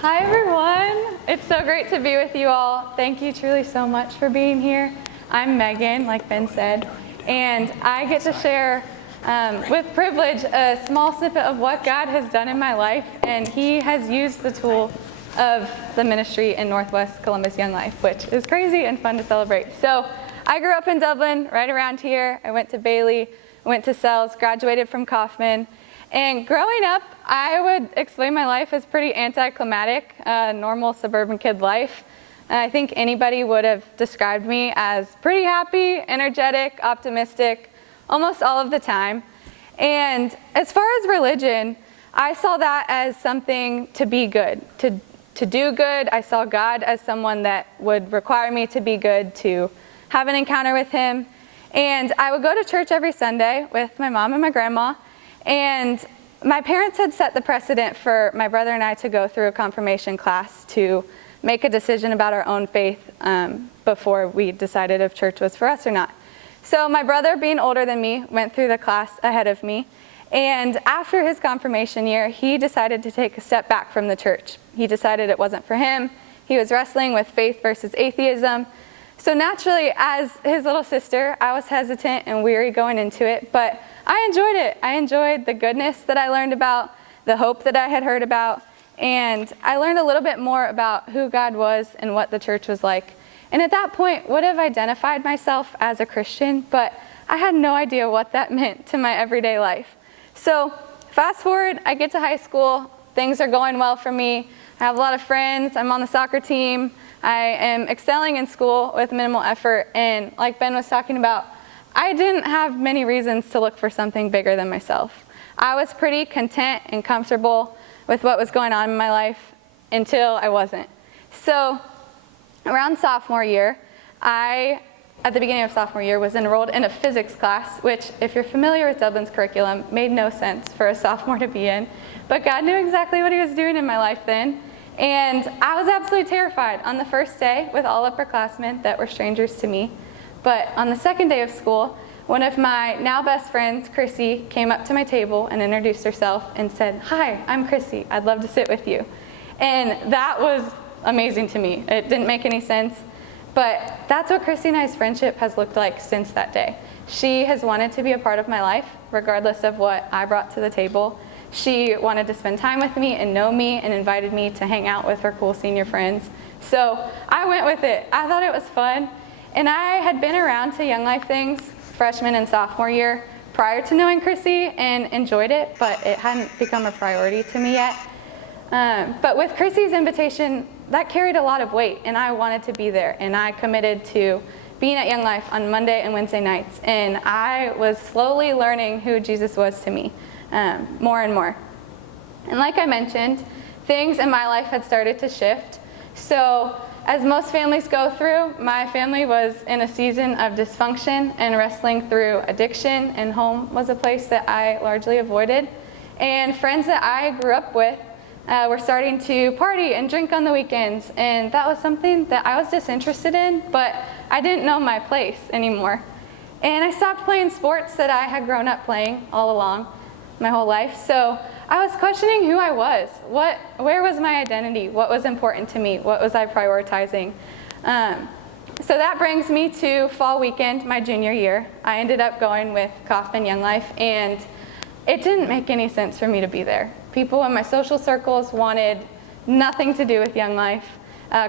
Hi everyone, it's so great to be with you all. Thank you truly so much for being here. I'm Megan, like Ben said, and I get to share with privilege a small snippet of what God has done in my life, and He has used the tool of the ministry in Northwest Columbus Young Life, which is crazy and fun to celebrate. So I grew up in Dublin, right around here. I went to Bailey, went to Sells, graduated from Coffman. And growing up, I would explain my life as pretty anticlimactic, normal suburban kid life. I think anybody would have described me as pretty happy, energetic, optimistic, almost all of the time. And as far as religion, I saw that as something to be good, to do good. I saw God as someone that would require me to be good, to have an encounter with Him. And I would go to church every Sunday with my mom and my grandma. And my parents had set the precedent for my brother and I to go through a confirmation class to make a decision about our own faith before we decided if church was for us or not. So my brother, being older than me, went through the class ahead of me. And after his confirmation year, he decided to take a step back from the church. He decided it wasn't for him. He was wrestling with faith versus atheism. So naturally, as his little sister, I was hesitant and weary going into it, but I enjoyed it. I enjoyed the goodness that I learned about, the hope that I had heard about, and I learned a little bit more about who God was and what the church was like. And at that point, would have identified myself as a Christian, but I had no idea what that meant to my everyday life. So fast forward, I get to high school, things are going well for me. I have a lot of friends, I'm on the soccer team, I am excelling in school with minimal effort, and like Ben was talking about, I didn't have many reasons to look for something bigger than myself. I was pretty content and comfortable with what was going on in my life until I wasn't. So around sophomore year, at the beginning of sophomore year, was enrolled in a physics class, which, if you're familiar with Dublin's curriculum, made no sense for a sophomore to be in. But God knew exactly what He was doing in my life then. And I was absolutely terrified on the first day with all upperclassmen that were strangers to me. But on the second day of school, one of my now best friends, Chrissy, came up to my table and introduced herself and said, "Hi, I'm Chrissy. I'd love to sit with you." And that was amazing to me. It didn't make any sense. But that's what Chrissy and I's friendship has looked like since that day. She has wanted to be a part of my life, regardless of what I brought to the table. She wanted to spend time with me and know me and invited me to hang out with her cool senior friends. So I went with it. I thought it was fun. And I had been around to Young Life things freshman and sophomore year prior to knowing Chrissy and enjoyed it, but it hadn't become a priority to me yet. But with Chrissy's invitation, that carried a lot of weight, and I wanted to be there, and I committed to being at Young Life on Monday and Wednesday nights, and I was slowly learning who Jesus was to me, more and more. And like I mentioned, things in my life had started to shift. So as most families go through, my family was in a season of dysfunction and wrestling through addiction, and home was a place that I largely avoided. And friends that I grew up with were starting to party and drink on the weekends, and that was something that I was disinterested in, but I didn't know my place anymore. And I stopped playing sports that I had grown up playing all along my whole life, so I was questioning who I was. Where was my identity? What was important to me? What was I prioritizing? So that brings me to fall weekend, my junior year. I ended up going with Coffman Young Life, and it didn't make any sense for me to be there. People in my social circles wanted nothing to do with Young Life.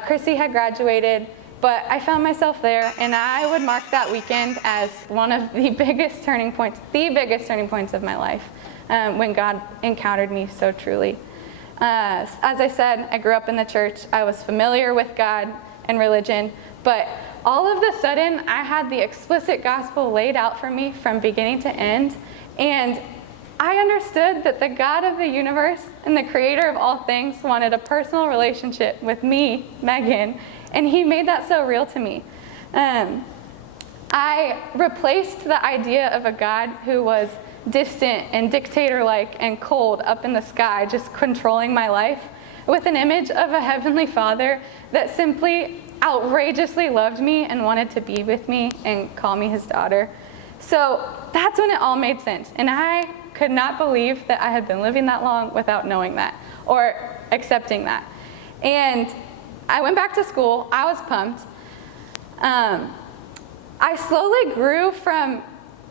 Chrissy had graduated, but I found myself there, and I would mark that weekend as one of the biggest turning points of my life, when God encountered me so truly. As I said, I grew up in the church. I was familiar with God and religion, but all of a sudden, I had the explicit gospel laid out for me from beginning to end, and I understood that the God of the universe and the creator of all things wanted a personal relationship with me, Megan, and He made that so real to me. I replaced the idea of a God who was distant and dictator-like and cold up in the sky, just controlling my life, with an image of a heavenly Father that simply outrageously loved me and wanted to be with me and call me His daughter. So that's when it all made sense, and I could not believe that I had been living that long without knowing that or accepting that. And I went back to school. I was pumped. I slowly grew from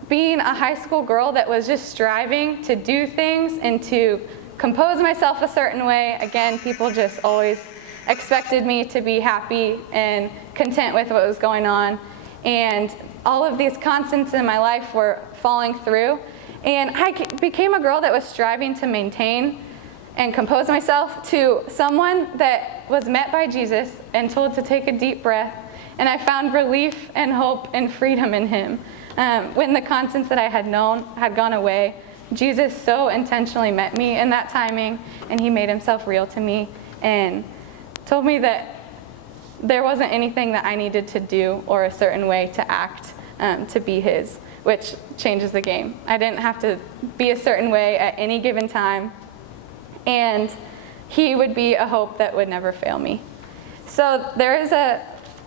being a high school girl that was just striving to do things and to compose myself a certain way. Again, people just always expected me to be happy and content with what was going on. And all of these constants in my life were falling through. And I became a girl that was striving to maintain and compose myself to someone that was met by Jesus and told to take a deep breath. And I found relief and hope and freedom in him. When the constants that I had known had gone away, Jesus so intentionally met me in that timing, and he made himself real to me and told me that there wasn't anything that I needed to do or a certain way to act to be his, which changes the game. I didn't have to be a certain way at any given time, and he would be a hope that would never fail me. So there is a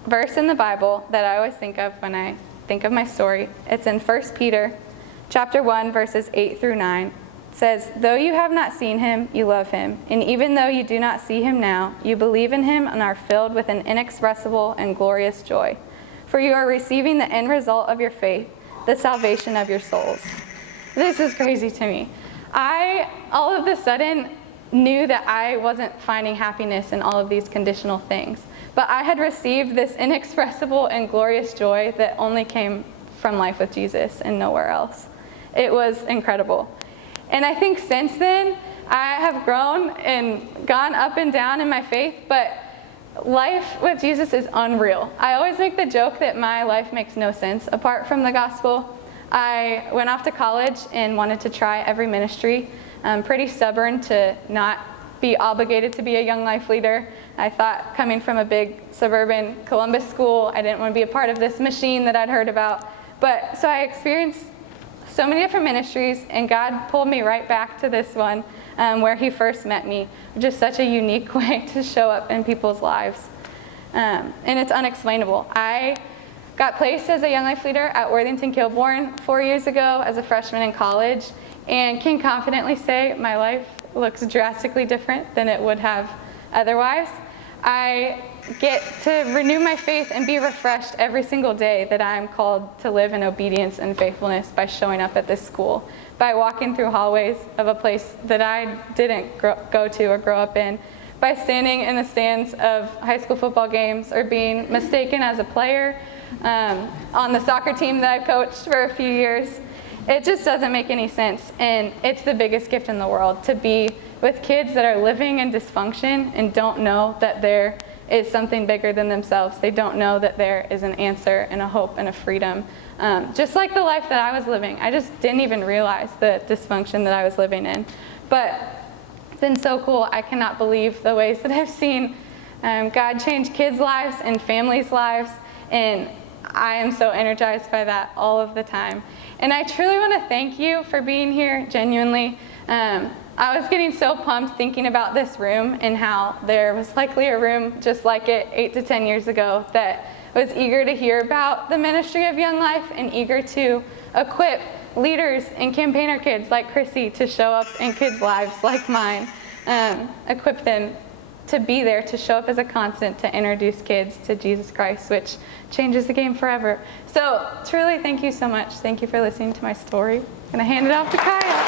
verse in the Bible that I always think of when I think of my story. It's in 1 Peter chapter 1, verses 8 through 9. It says, "Though you have not seen him, you love him. And even though you do not see him now, you believe in him and are filled with an inexpressible and glorious joy. For you are receiving the end result of your faith, the salvation of your souls." This is crazy to me. I, all of a sudden, knew that I wasn't finding happiness in all of these conditional things. But I had received this inexpressible and glorious joy that only came from life with Jesus and nowhere else. It was incredible. And I think since then, I have grown and gone up and down in my faith, but life with Jesus is unreal. I always make the joke that my life makes no sense apart from the gospel. I went off to college and wanted to try every ministry. I'm pretty stubborn to not be obligated to be a young life leader. I thought, coming from a big suburban Columbus school, I didn't want to be a part of this machine that I'd heard about. But so I experienced so many different ministries, and God pulled me right back to this one where he first met me, which is such a unique way to show up in people's lives. And it's unexplainable. I got placed as a young life leader at Worthington Kilbourne 4 years ago as a freshman in college, and can confidently say my life looks drastically different than it would have otherwise. I get to renew my faith and be refreshed every single day that I'm called to live in obedience and faithfulness by showing up at this school, by walking through hallways of a place that I didn't go to or grow up in, by standing in the stands of high school football games or being mistaken as a player on the soccer team that I coached for a few years. It just doesn't make any sense, and it's the biggest gift in the world to be with kids that are living in dysfunction and don't know that there is something bigger than themselves. They don't know that there is an answer and a hope and a freedom. Just like the life that I was living. I just didn't even realize the dysfunction that I was living in. But it's been so cool. I cannot believe the ways that I've seen God change kids' lives and families' lives, and I am so energized by that all of the time. And I truly want to thank you for being here, genuinely. I was getting so pumped thinking about this room and how there was likely a room just like it 8 to 10 years ago that was eager to hear about the ministry of Young Life and eager to equip leaders and campaigner kids like Chrissy to show up in kids' lives like mine, equip them to be there, to show up as a constant, to introduce kids to Jesus Christ, which changes the game forever. So truly, thank you so much. Thank you for listening to my story. I'm going to hand it off to Kyle.